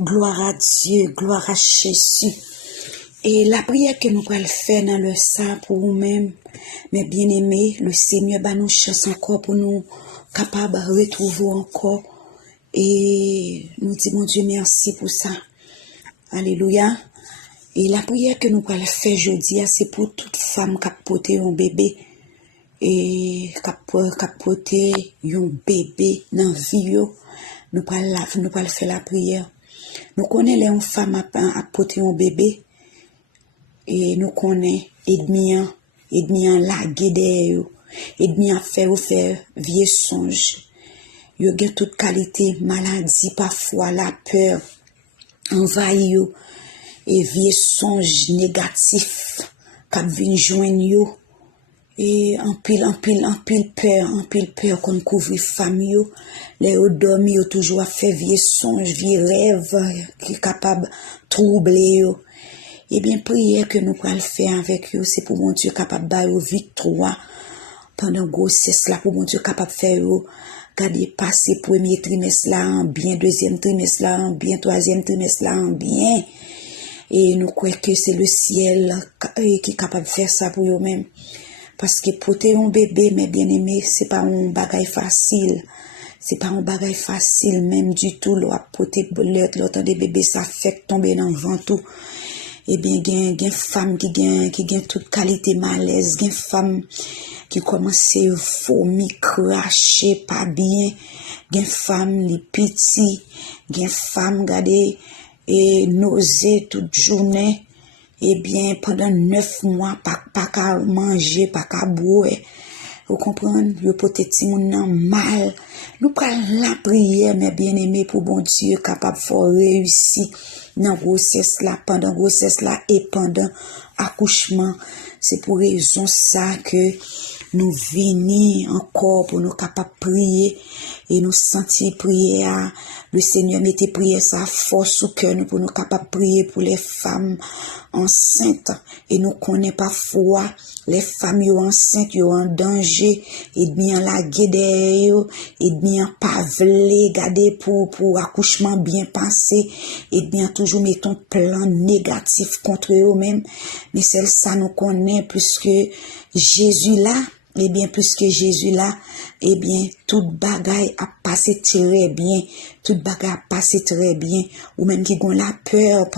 Gloire à Dieu, gloire à Jésus. Et la prière que nous allons faire dans le sang pour nous-mêmes, mes bien-aimés, le Seigneur va nous chance encore pour nous capables de retrouver encore. Et nous disons, mon Dieu, merci pour ça. Alléluia. Et la prière que nous allons faire jeudi, c'est pour toute femme qui a porté un bébé. Et qui a porté un bébé dans la vie. Nous allons faire la prière. Nous connaissons les femmes à porter un bébé. Et nous connaissons ennemi en lagué derrière, ennemi à faire vieux songe. Yo gen toute qualité maladie parfois la peur envahit yo et vieux songe négatif k'ap vinn joindre yo et en pile peur qu'on couvre femme yo les yo dormi yo toujours à faire vieux songe vieux rêve qui capable troubler yo. Eh bien, prière que nous allons faire avec eux, c'est pour mon Dieu capable de victoire pendant grossesse là, pour mon Dieu capable de faire garder passer premier trimestre là en bien, deuxième trimestre là en bien, troisième trimestre là en bien. Et nous croyons que c'est le ciel qui est capable de faire ça pour eux-mêmes. Parce que porter un bébé, mes bien-aimés, c'est pas un bagage facile. C'est pas un bagage facile, même du tout. Porter l'autre des bébés, ça fait tomber dans le ventre. Eh bien, il y a femme qui gagne toute qualité malaise, il y a femme qui commence à vomir, cracher, pas bien, il y a femme les petits, il y a femme garder et nausée toute journée. Eh bien, pendant 9 mois, pas qu'à manger, pas qu'à boire. Vous comprenez? Vous peut-être mal. Nous prenons la prière, mes bien-aimés, pour bon Dieu, capable de réussir dans grossesse là, pendant grossesse là et pendant accouchement. C'est pour raison ça que nous venons encore pour nous capables de prier et nous sentir prier. Le Seigneur mettait prier sa force au cœur nous pour nous capables de prier pour les femmes enceintes. Et nous connaissons parfois les femmes enceintes en danger et bien la guédère et bien pas vle garder pour accouchement bien passé et bien toujours mettons plan négatif contre eux-mêmes. Mais celle ça nous connaît puisque Jésus là. Eh bien, puisque Jésus là, eh bien, toute bagaille a passé très bien. Toute bagaille a passé très bien. Ou même qui ont la peur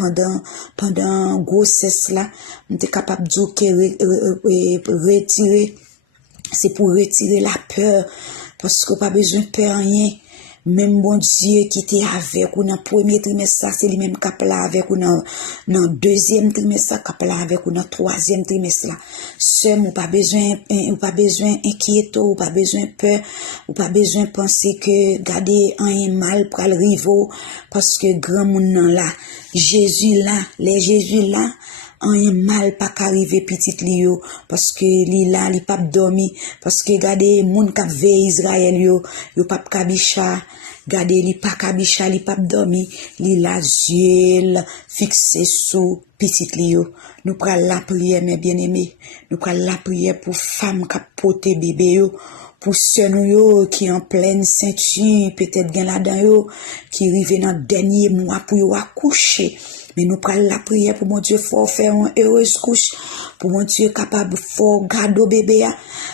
pendant grossesse là, on est capable de dire que retirer, c'est pour retirer la peur. Parce qu'on pas besoin de peur rien. Même bon Dieu qui était avec ou dans le premier trimestre, ça, c'est lui-même qui est là avec ou dans le deuxième trimestre, qui est là avec ou dans le troisième trimestre. Seul, ou pas besoin inquiéter, ou pas besoin peur, ou pas besoin penser que garder un mal pour le riveau, parce que grand monde là, Jésus là, les Jésus là, un mal pas qu'arriver petit lio parce que li là li pas dormi parce que regardez moun k'ap ve Israël yo pas kabicha regardez li pas kabicha li pas dormi li la yeux fixé sous petit lio. Nous prenons la prière mes bien-aimés, nous prenons la prière pour femmes qui portent bébé yo, pour ceux nous qui en pleine ceinture peut-être gen là-dedans yo qui rive dans dernier mois pour yo accoucher. Mais nous prenons la prière pour mon Dieu fort faire une heureuse couche. Pour mon Dieu capable fort garder bébé.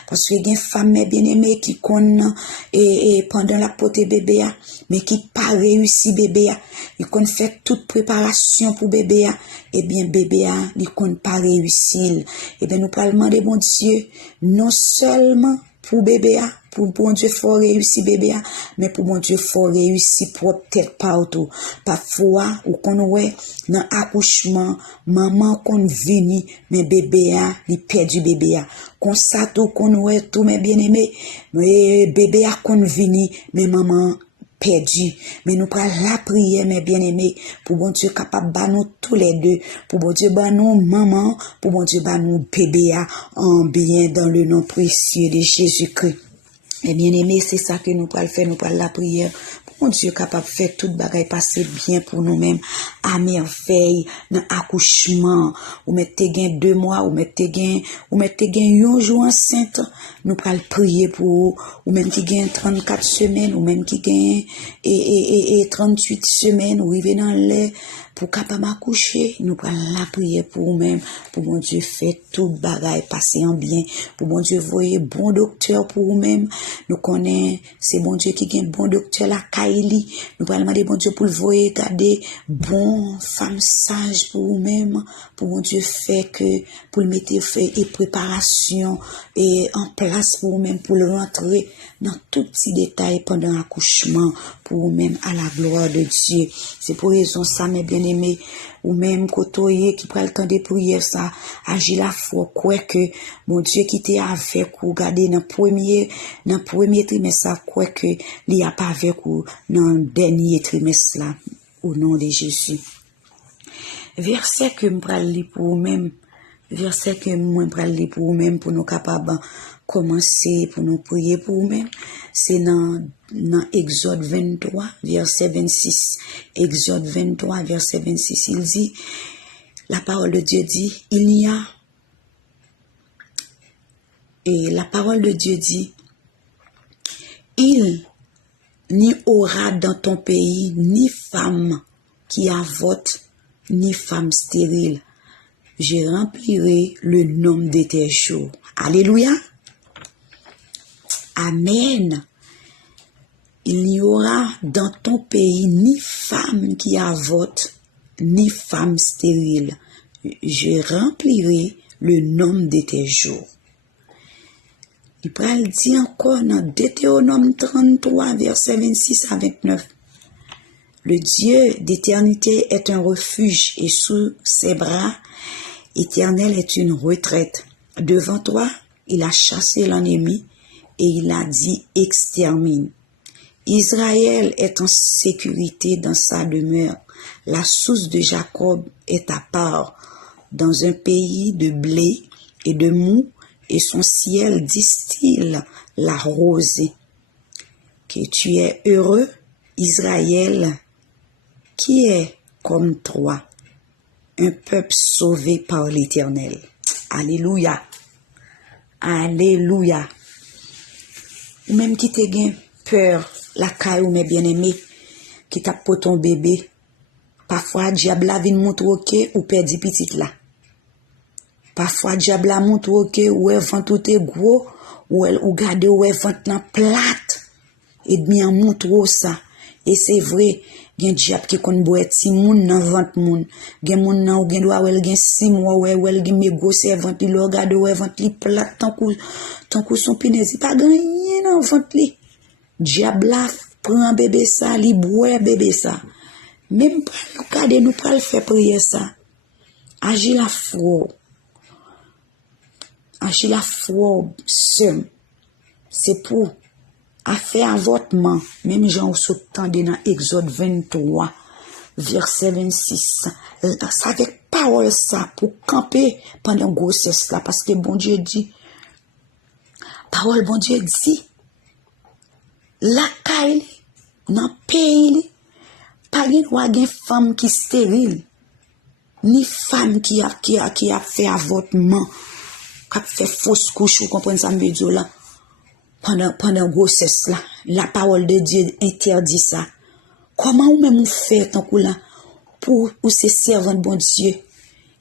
Parce que il y a des femmes bien-aimées qui connaissent et pendant la portée bébé. Mais qui pas réussi bébé. Ils connaissent faire toute préparation pour bébé. Eh bien bébé, ils connaissent pas réussir. Eh bien nous prenons demander mon Dieu non seulement pour bébé, pour bon Dieu faut réussir bébé, mais pour bon Dieu faut réussir pour tête partout. Parfois, ou qu'on ouais, dans accouchement, maman qu'on vini, mais bébé il perdu bébé. Qu'on ça tout qu'on ouais, tout mes bien-aimés, mais bébé qu'on vini, mais maman perdu. Mais nous prenons la prière, mes bien-aimés, pour bon Dieu capable de nous tous les deux, pour bon Dieu bah nous maman, pour bon Dieu bah nous bébé en bien dans le nom précieux de Jésus-Christ. Et bien aimé, c'est ça que nous allons faire, nous allons la prière. Pour mon Dieu capable de faire toute bagaille passer bien pour nous-mêmes, à merveille, dans l'accouchement, ou mettez gain 2 mois, ou mettez gain un jour enceinte, nous pral prier pour ou même qui gagne 34 semaines ou même qui gagne et 38 semaines ou arriver dans l'air pour capable accoucher, nous pral la prier pour ou même pour mon Dieu fait tout bagaille passer en bien, pour mon Dieu voyer bon docteur pour ou même nous connaît c'est bon Dieu qui gagne bon docteur la Kaili, nous pral demander bon Dieu pour le voyer garder bon femme sage pour ou même pour mon Dieu fait que pour le mettre fait et préparation et en place pour ou même pour le rentrer dans tout petit détail pendant l'accouchement pour ou même à la gloire de Dieu. C'est pour raison ça mes bien-aimés ou même côtoyer qui prend le temps de prier ça agir la foi quoi que mon Dieu qui était avec ou garder dans premier trimestre ça quoi que il y a pas avec ou dans dernier trimestre là au nom de Jésus. Verset que me pral lire pour vous même verset que moi pral lire pour vous même pour nous capable commencer pour nous prier pour vous même c'est dans Exode 23 verset 26. Exode 23 verset 26 il dit la parole de Dieu dit la parole de Dieu dit il n'y aura dans ton pays ni femme qui avorte ni femme stérile. Je remplirai le nombre de tes jours. Alléluia. Amen. Il n'y aura dans ton pays ni femme qui avorte, ni femme stérile. Je remplirai le nombre de tes jours. Il peut dire encore dans Deutéronome 33, verset 26 à 29. Le Dieu d'éternité est un refuge et sous ses bras éternels est une retraite. Devant toi, il a chassé l'ennemi et il a dit extermine. Israël est en sécurité dans sa demeure. La source de Jacob est à part dans un pays de blé et de moût et son ciel distille la rosée. Que tu es heureux, Israël, qui est comme toi, un peuple sauvé par l'Éternel. Alléluia. Alléluia. Ou même qui te gagne peur, la caille ou mes bien-aimés, qui tape pour ton bébé. Parfois, diable la vient montrer ou perdit petite là. Parfois, diable la montre ou est ventre tout est gros, ou garde ou est ventre là plate. Et bien montre ça. Et c'est vrai, gen diable qui kon boire ti moun nan ventre moun. Gen moun nan ou gen doit ou gen 6 mois ou gen me gros ventre li regarde ou ventre li plate tant que son pinezi pas gagné nan ventre li. Diable la prend bébé ça, li boire bébé ça. Même pas regarder nous pas le faire prier ça. Agir la foi. Agir la foi seul. C'est pour à faire avortement, même Jean s'entendait dans Exode 23, verset 26. Ça avec parole ça pour camper pendant grossesse là, parce que bon Dieu dit, parole bon Dieu dit, la caille, dans le pays, pas de femme qui stérile, ni femme qui a fait avortement, qui a fait fausse couche, vous comprenez ça, me dire là. Pendant grossesse là, la parole de Dieu interdit ça. Comment ou même vous faites tant là pour ces servants de bon Dieu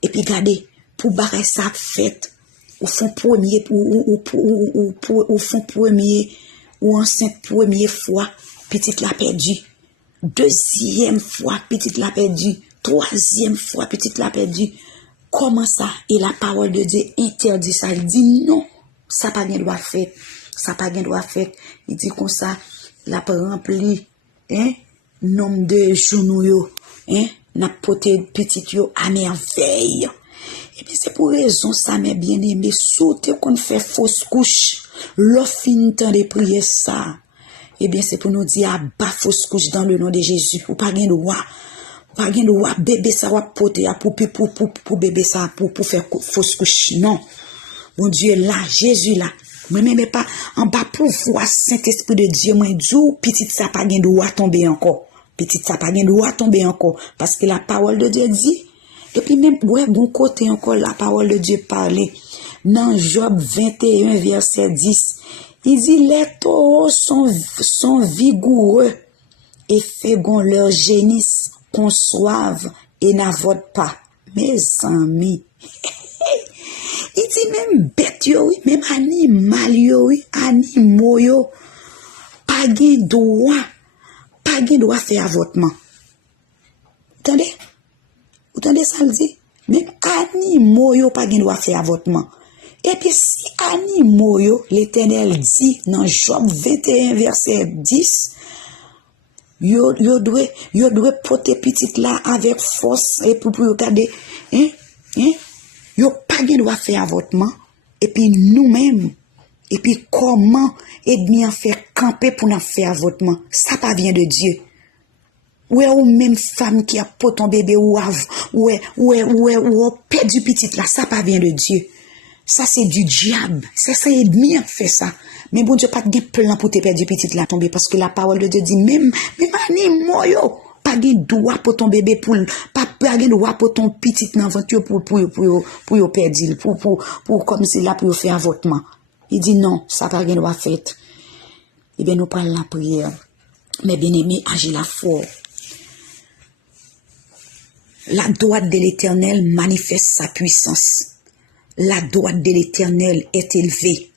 et puis regardez pour barrer ça fête ou font premier ou font premier ou enceinte première fois petite l'a perdu, deuxième fois petite l'a perdu, troisième fois petite l'a perdu. Comment ça? Et la parole de Dieu interdit ça. Il dit non, ça pas bien doit faire. Ça pas gen doit faire. Il dit comme ça, la rempli nombre de genoux yo, n'a poté petit yo à merveille. Et puis c'est pour raison ça mes bien-aimés, sauter qu'on fait fausse couche, l'offre temps de prier ça. Et bien c'est pour nous dire bas fausse couche dans le nom de Jésus. Ou pas gen droit. Pas gen droit bébé ça va poter pour bébé ça pour faire fausse couche. Non. Bon Dieu là, Jésus là. Moi même pas en bas pour voir Saint-Esprit de Dieu moi dit petite ça pas gain droit tomber encore. Petite ça pas gain droit tomber encore parce que la parole de Dieu dit et puis même ouais bon côté encore la parole de Dieu parler Dans Job 21, verset 10, il dit, les taureaux sont vigoureux et fécond leur génisse, conçoivent et n'avortent pas. Mes amis, il dit même bête yo, oui, même animal yo, oui, animaux yo, pas gen droit faire avortement. Vous entendez ça le dit? Même animaux yo pas gen droit faire avortement. Et puis si animaux yo, l'Éternel dit dans Job 21 verset 10, yo doit porter petite là avec force et pour regarder yo pas gen droit faire avortement. Et puis nous-mêmes, et puis comment ennemi en faire camper pour nous faire avortement, ça pas vient de Dieu. Ou même femme qui a porté ton bébé ou perdu petit là, ça pas vient de Dieu. Ça c'est du diable. Ça ennemi a fait ça. Mais bon Dieu pas de plan pour te perdre du petit là tomber parce que la parole de Dieu dit même animaux yo pas de droit pour ton bébé pas de droit pour ton petit dans ventre pour perdre pour comme si là pour faire avortement. Il dit non, ça pas de droit fait. Eh bien nous parlons la prière. Mais bien-aimé, agis la fort. La droite de l'Éternel manifeste sa puissance. La droite de l'Éternel est élevée.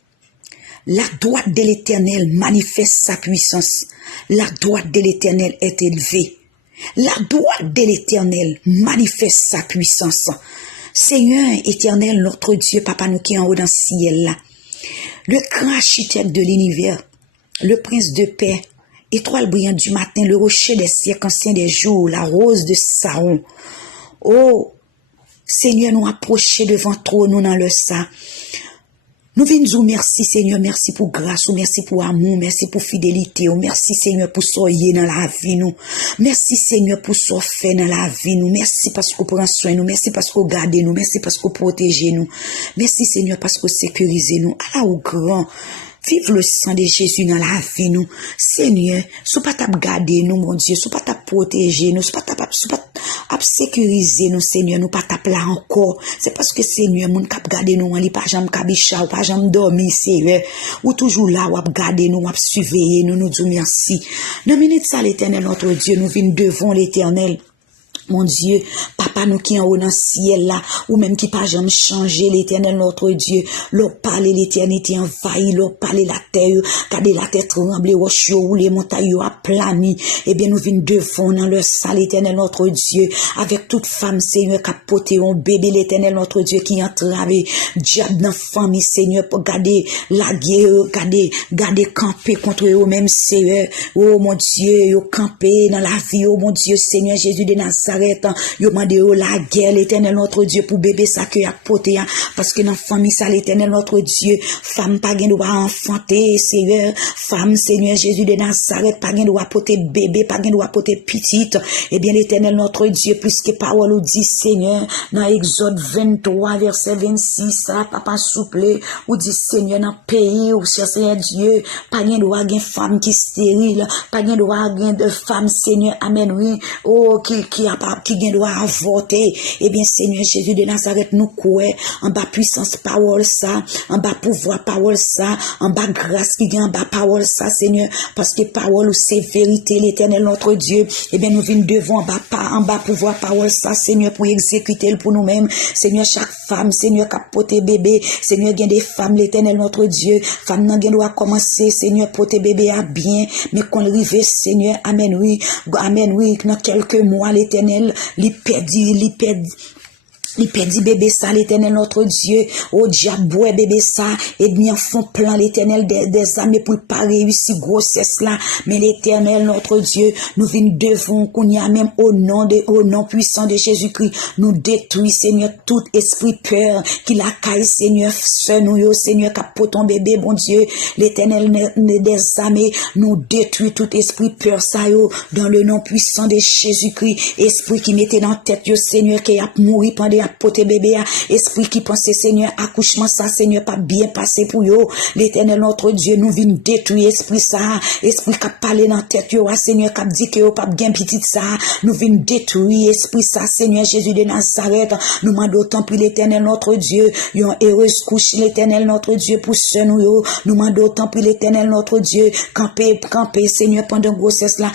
La droite de l'Éternel manifeste sa puissance. La droite de l'Éternel est élevée. La droite de l'Éternel manifeste sa puissance. Seigneur éternel, notre Dieu, Papa nous qui est en haut dans le ciel là. Le grand architecte de l'univers, le prince de paix, étoile brillante du matin, le rocher des siècles anciens des jours, la rose de Saron. Oh, Seigneur, nous approcher devant toi, nous dans le sang. Nous venons dire merci, Seigneur, merci pour grâce, merci pour amour, merci pour fidélité, merci, Seigneur, pour soyez dans la vie, nous. Merci, Seigneur, pour ce fait dans la vie, nous. Merci parce que vous prenez soin de nous, merci parce que vous gardez nous, merci parce que vous protégez nous. Merci, Seigneur, parce que vous sécurisez nous. Allah au grand. Vive le sang de Jésus dans la vie, nous. Seigneur, sous pas t'a garder nous, mon Dieu, sous pas t'a protéger nous, sous pas sécuriser nous, Seigneur, nous pas t'a là encore. C'est parce que, Seigneur, moun k'ap garder nous, on li pas jamais kabicha, ou pas jamais dormir, Seigneur. Ou toujours là, ou ap garder nous, ou ap surveiller nous, nous disons merci. Dans minute ça, l'Éternel, notre Dieu, nous venons devant l'Éternel. Mon Dieu, Papa nous qui en haut dans le ciel là, ou même qui pas jamais changer l'Éternel notre Dieu, l'on parle l'éternité envahie, l'on parle la terre, regardez la terre trembler, ou les montagnes aplanies, et bien nous venons devant dans le sang l'Éternel notre Dieu, avec toute femme Seigneur qui a porté un bébé l'Éternel notre Dieu qui entrave, diable dans la famille Seigneur pour garder la guerre, garder camper contre eux même Seigneur, oh mon Dieu, yo camper dans la vie, oh mon Dieu Seigneur Jésus de Nazareth. Yo mande la guerre l'Éternel notre Dieu pour bébé ça que a porté parce que dans famille ça l'Éternel notre Dieu femme pas gen droit enfanter Seigneur femme Seigneur Jésus de Nazareth pas gen droit porter bébé pas gen droit porter petite et bien l'Éternel notre Dieu puisque parole nous dit Seigneur dans Exode 23 verset 26 ça papa souple ou dit Seigneur dans pays où Seigneur Dieu pas gen droit gen femme qui stérile pas gen droit gen de femme Seigneur amen oui oh qui gen doit avorter. Eh bien, Seigneur Jésus de Nazareth, nous croyons en bas puissance parole ça, en bas pouvoir parole ça, en bas grâce qui vient en bas parole ça, Seigneur, parce que parole c'est vérité, l'Éternel notre Dieu. Eh bien, nous venons devant en bas pouvoir parole ça, Seigneur, pour exécuter pour nous-mêmes. Seigneur, chaque femme, Seigneur, qui a porté bébé, Seigneur, il y a des femmes, l'Éternel notre Dieu, femme n'a doit commencer, Seigneur, porter bébé à bien, mais qu'on arrive, Seigneur, amen oui, dans quelques mois, l'Éternel li perdit bébé ça, l'Éternel notre Dieu, oh diable, bébé ça, et bien font plan l'Éternel des âmes pour pas réussir grossesse là, mais l'Éternel notre Dieu, nous venons devant qu'on y a même au nom puissant de Jésus-Christ, nous détruit Seigneur tout esprit peur qui la caille Seigneur, Seigneur qui pour ton bébé bon Dieu, l'Éternel des âmes, nous détruit tout esprit peur ça yo, dans le nom puissant de Jésus-Christ, esprit qui mettait dans tête yo Seigneur qui a mouru pendant a porté bébé, esprit qui pense, Seigneur, accouchement ça, Seigneur, pas bien passé pour yo. L'Éternel, notre Dieu, nous vient détruire esprit ça, esprit qui a parlé dans tête yo, Seigneur, qui a dit que yo pas bien petit ça, nous vient détruire esprit ça, Seigneur Jésus de Nazareth, nous demandons autant pour l'Éternel, notre Dieu, yon heureuse couche, l'Éternel, notre Dieu, pour ce nous yo, nous demandons autant pour l'Éternel, notre Dieu, camper, Seigneur, pendant grossesse là,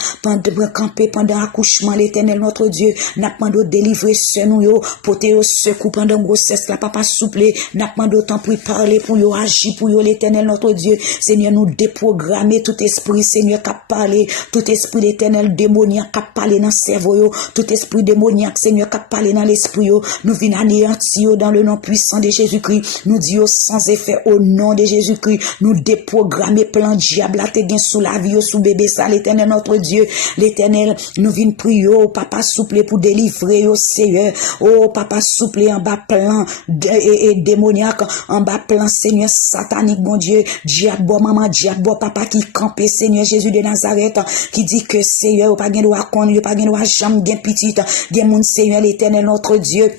camper pendant accouchement, l'Éternel, notre Dieu, n'a pas de délivrer ce nous yo, porter au secours pendant grossesse là, papa souple, n'a pas d'autant pour parler, pour yo agir, pour yo, l'Éternel, notre Dieu, Seigneur, nous déprogrammer tout esprit, Seigneur, qui a parlé, tout esprit l'Éternel démoniaque qui a parlé dans le cerveau yo, tout esprit démoniaque, Seigneur, qui a parlé dans l'esprit yo, nous venons anéantir dans le nom puissant de Jésus-Christ, nous disons sans effet au nom de Jésus-Christ, nous déprogrammer plan diable, te gen sous la vie, sous bébé ça, l'Éternel, notre Dieu, l'Éternel, nous venons prier, oh, papa souple pour délivrer, oh, Seigneur, oh, papa souple en bas plan et démoniaque, en bas plan, Seigneur, satanique, bon Dieu, diable, bon maman, diable, bon papa qui campe, Seigneur Jésus de Nazareth, qui dit que Seigneur, pas gen droit connaître, pas gen droit jamais, gen petite, gen moun Seigneur, l'Éternel, notre Dieu,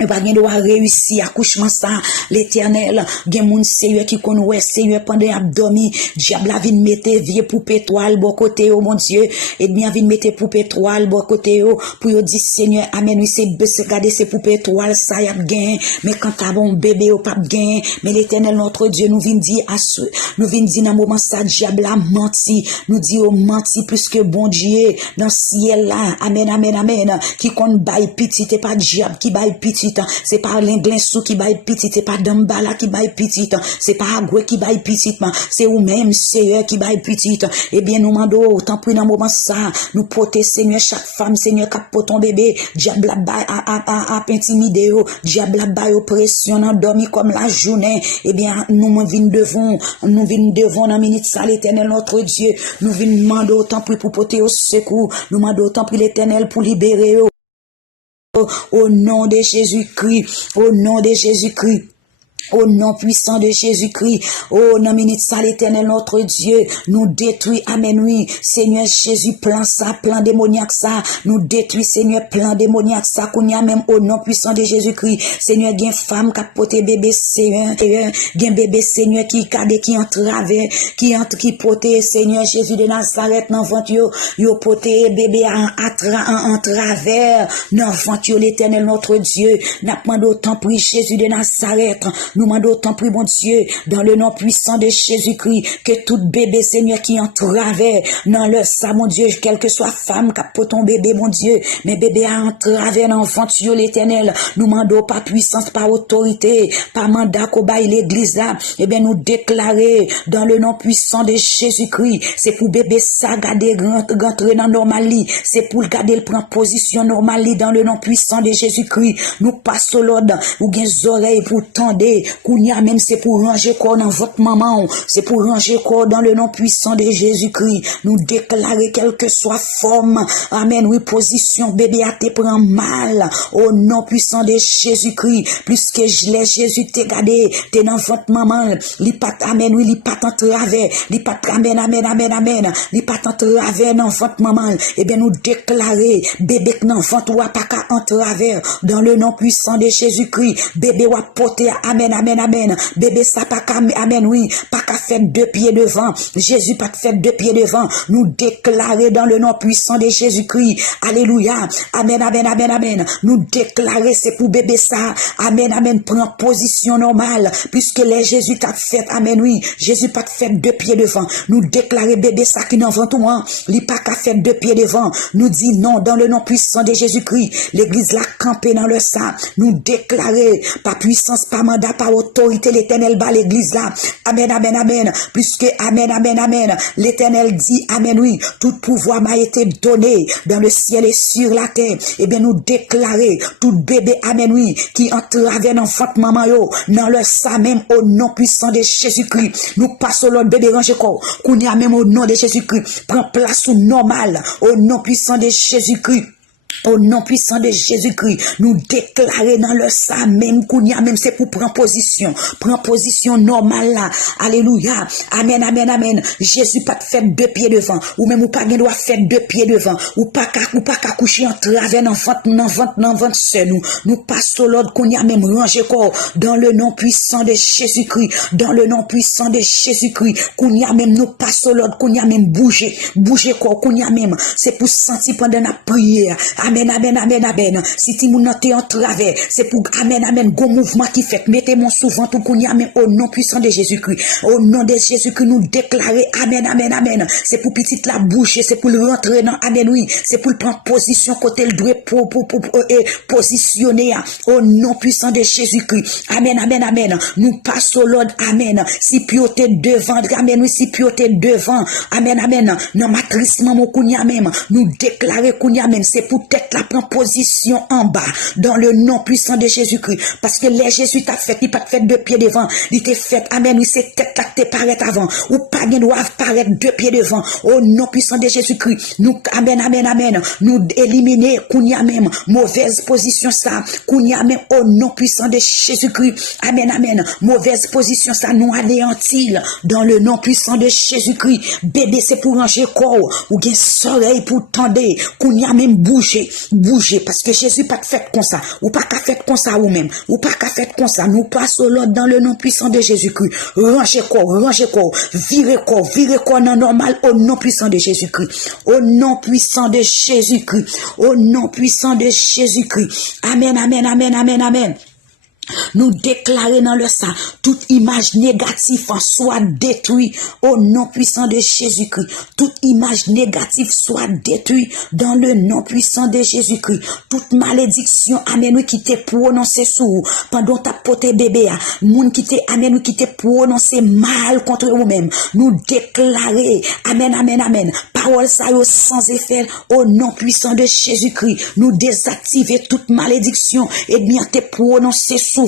et pas gen doit réussir accouchement ça l'Éternel gen moun Seigneur qui connaît Seigneur pendant abdomi diable a vinn mettre vieux poupée toile bon côté oh mon Dieu et bien vinn mettre poupée toile bon côté oh pour yo dire Seigneur amen oui c'est regarder ces poupées toile ça y a gain mais quand t'as bon bébé au pas gain mais l'Éternel notre Dieu nous vinn dire nous vinn dire dans moment ça diable a menti nous dit oh menti plus que bon Dieu dans ciel là amen amen amen qui compte bail petit et pas diable qui bail petit c'est pas l'anglais sou qui baille petit, c'est pas Dambala qui baille petit, c'est pas Agwe qui baille petit, c'est ou même Seigneur qui baille petit. Eh bien, nous mandons autant pris dans le moment ça, nous porter Seigneur chaque femme, Seigneur qui porte ton bébé, diable a intimider, diable a oppression, dormi comme la journée. Eh bien, nous venons devant dans minute ça, l'Éternel notre Dieu, nous venons demander autant pris pour porter au secours, nous demandons autant pris l'Éternel pour libérer. Au nom de Jésus-Christ, au nom de Jésus-Christ. Au nom puissant de Jésus-Christ, oh, non, minute ça, l'Éternel, notre Dieu, nous détruit, amen, oui, Seigneur Jésus, plan ça, plan démoniaque ça, nous détruit, Seigneur, plan démoniaque ça, qu'on y a même au nom puissant de Jésus-Christ, Seigneur, gen femme qui a porté bébé, Seigneur, gen bébé, Seigneur, qui entravait, qui porté, Seigneur Jésus de Nazareth, dans ventre, yo porté bébé en travers, dans ventre, l'Éternel, notre Dieu, n'a pas d'autant pris Jésus de Nazareth, nous demandons autant pris, bon Dieu, dans le nom puissant de Jésus-Christ, que tout bébé, Seigneur, qui en travers, dans le sang, mon Dieu, quelle que soit femme, qui a ton bébé, mon Dieu, mais bébé a en travers, dans ventre, l'Éternel, nous demandons pas puissance, pas autorité, pas mandat qu'on baille l'église là, eh bien, nous déclarer, dans le nom puissant de Jésus-Christ, c'est pour bébé ça, garder, rentrer dans normalie, c'est pour garder, le prendre position normalie, dans le nom puissant de Jésus-Christ, nous passons l'ordre, ou bien oreilles pour tendre, Kounia même c'est pour ranger corps dans votre maman, c'est pour ranger corps dans le nom puissant de Jésus-Christ. Nous déclarer quelle que soit forme, amen, oui, position, bébé a te prend mal, au nom puissant de Jésus-Christ, plus que je l'ai, Jésus t'es gardé, t'es dans votre maman, li pat, amen, oui, li pat en travers, li pat, amen, amen, amen, amen, li pat en travers dans votre maman, eh bien nous déclarer, bébé que dans votre ou pas qu'à en travers, dans le nom puissant de Jésus-Christ, bébé ou porter, amen, amen, amen. Bébé, ça pas qu'à, amen, oui, pas qu'à faire 2 pieds devant. Jésus pas qu'à faire 2 pieds devant. Nous déclarer dans le nom puissant de Jésus-Christ. Alléluia. Amen, amen, amen, amen. Nous déclarer, c'est pour bébé ça. Amen, amen. Prends position normale. Puisque les Jésus t'a fait, amen, oui. Jésus pas qu'à faire 2 pieds devant. Nous déclarer bébé ça qui n'en vend tout, hein. Il pas qu'à faire 2 pieds devant. Nous dit non dans le nom puissant de Jésus-Christ. L'église l'a campé dans le sang. Nous déclarer, pas puissance, pas mandat, par autorité, l'Éternel bat l'église là. Amen, amen, amen. Puisque, amen, amen, amen. L'Éternel dit, amen, oui. Tout pouvoir m'a été donné dans le ciel et sur la terre. Eh bien, nous déclarer, tout bébé, amen, oui, qui entravait dans votre maman, yo, dans le sang même au nom puissant de Jésus-Christ. Nous passons l'autre bébé rangé corps. Qu'on y a même au nom de Jésus-Christ. Prends place au normal, au nom puissant de Jésus-Christ. Au nom puissant de Jésus-Christ, nous déclarer dans le sang même qu'on y a même c'est pour prendre position normale là. Alléluia. Amen, amen, amen. Jésus pas fait 2 pieds devant, ou même ou pas gain doit faire 2 pieds devant, ou pas qu'à coucher en travers dans ventre seul nous passons l'ordre qu'on y a même rangé corps dans le nom puissant de Jésus-Christ, dans le nom puissant de Jésus-Christ, qu'on y a même nous passons l'ordre qu'on y a même bouger corps qu'on y a même c'est pour sentir pendant la prière. Amen, amen, amen, amen. Si tu moun te en travers, c'est pour amen, amen, go mouvement qui fait. Mettez mon souvent tout qu'on y a même au nom puissant de Jésus-Christ. Au nom de Jésus-Christ, nous déclarer amen, amen, amen. C'est pour petite la bouche, c'est pour le rentrer dans amen, oui. C'est pour le prendre position côté le doit pour positionner au nom puissant de Jésus-Christ. Amen, amen, amen. Nous passons l'ordre, amen. Si pioté devant, amen, oui, si pioté devant, amen, amen. Non, matrice, maman, qu'on y a même, nous déclarer qu'on y a même, c'est pour tête la prendre position en bas, dans le nom puissant de Jésus-Christ. Parce que les Jésus t'a fait, il pas fait 2 pieds devant, il t'a fait, amen, oui, c'est tête là que t'es paraître avant, ou pas bien doivent paraître 2 pieds devant, au nom puissant de Jésus-Christ. Nous, amen, amen, amen, nous éliminer qu'on y a même, mauvaise position ça, qu'on y a même, au nom puissant de Jésus-Christ. Amen, amen, mauvaise position ça, nous anéantir, dans le nom puissant de Jésus-Christ. Bébé, c'est pour ranger corps, ou bien soleil pour tendre, qu'on y a même bouger, parce que Jésus pas fait comme ça, ou pas qu'à fait comme ça ou même, ou pas qu'à fait comme ça, nous passons l'ordre dans le nom puissant de Jésus-Christ, ranger corps, virer corps non normal, au nom puissant de Jésus-Christ, au nom puissant de Jésus-Christ, au nom puissant de Jésus-Christ, amen, amen, amen, amen, amen. Nous déclarer dans le sang toute image négative soit détruite au nom puissant de Jésus-Christ. Toute image négative soit détruite dans le nom puissant de Jésus-Christ. Toute malédiction, amen, oui, qui t'est prononcée sous pendant ta portée bébé, moun qui t'est, amen, oui, qui t'est prononcé mal contre vous-même. Nous déclarer, amen, amen, amen, parole ça yo sans effet au nom puissant de Jésus-Christ. Nous désactiver toute malédiction et bien t'es prononcé sous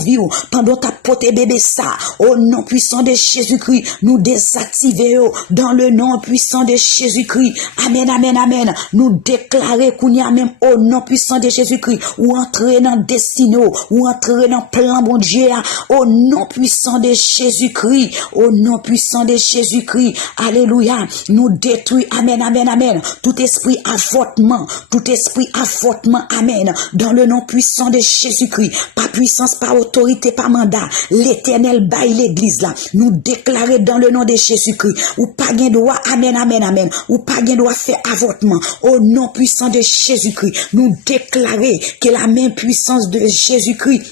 pendant ta portée bébé ça au nom puissant de Jésus-Christ nous désactiver dans le nom puissant de Jésus-Christ. Amen, amen, amen. Nous déclarer qu'on y a même au nom puissant de Jésus-Christ ou entrer dans destinée ou entrer dans plan bon Dieu au nom puissant de Jésus-Christ, au nom puissant de Jésus-Christ. Alléluia. Nous détruit, amen, amen, amen, tout esprit avortement, amen, dans le nom puissant de Jésus-Christ. Pas puissance, pas autorité, pas mandat, l'Éternel baille l'église là, nous déclarer dans le nom de Jésus-Christ, ou pas gain droit, amen, amen, amen, ou pas gain droit faire avortement, au nom puissant de Jésus-Christ, nous déclarer que la même puissance de Jésus-Christ,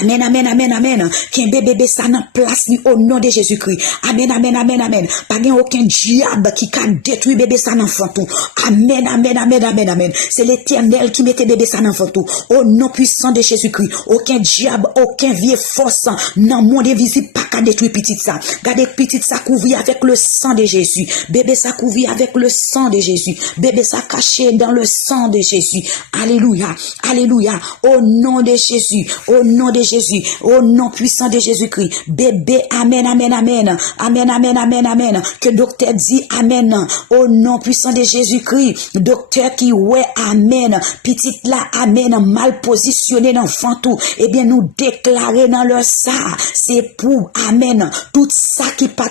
amen, amen, amen, amen. Qu'un bébé ça n'a place ni au nom de Jésus-Christ. Amen, amen, amen, amen. Pas gain aucun diable qui can détruire bébé ça dans fantou. Amen, amen, amen, amen, amen. C'est l'Éternel qui mettait bébé ça dans fantou. Au nom puissant de Jésus-Christ. Aucun diable, aucun vieux force dans monde invisible pas qu'à détruire petit ça. Gardez petit ça couvert avec le sang de Jésus. Bébé ça couvert avec le sang de Jésus. Bébé ça caché dans le sang de Jésus. Alléluia. Alléluia. Au nom de Jésus. Au nom de Jésus, au nom puissant de Jésus-Christ, bébé, amen, amen, amen, amen, amen, amen, amen, que docteur dit amen, au nom puissant de Jésus-Christ, docteur qui ouais, amen, petite là, amen, mal positionné dans fantou, eh bien, nous déclarer dans le ça, c'est pour, amen, tout ça qui part